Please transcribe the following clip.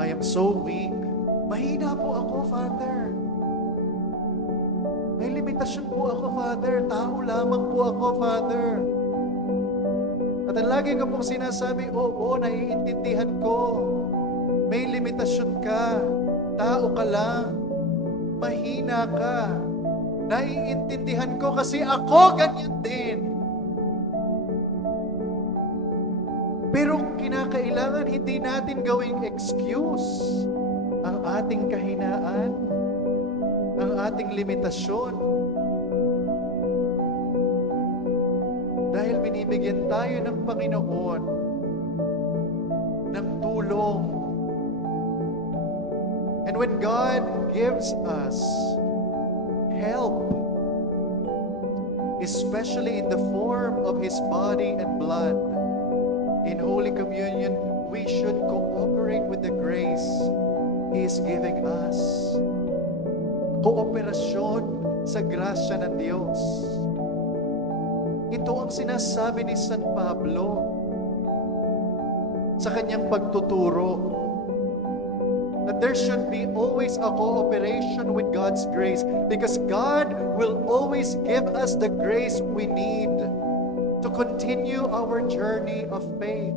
I am so weak. Mahina po ako, Father. May limitasyon po ako, Father. Tao lamang po ako, Father. At ang lagi ko pong sinasabi, oo, naiintindihan ko. May limitasyon ka. Tao ka lang. Mahina ka. Naiintindihan ko kasi ako ganyan din. Pero kinakailangan hindi natin gawing excuse ang ating kahinaan, ang ating limitasyon. Dahil binibigyan tayo ng Panginoon ng tulong. And when God gives us help, especially in the form of His body and blood, in Holy Communion, we should cooperate with the grace He is giving us. Kooperasyon sa grasya ng Diyos. Ito ang sinasabi ni San Pablo sa kanyang pagtuturo, that there should be always a cooperation with God's grace, because God will always give us the grace we need to continue our journey of faith.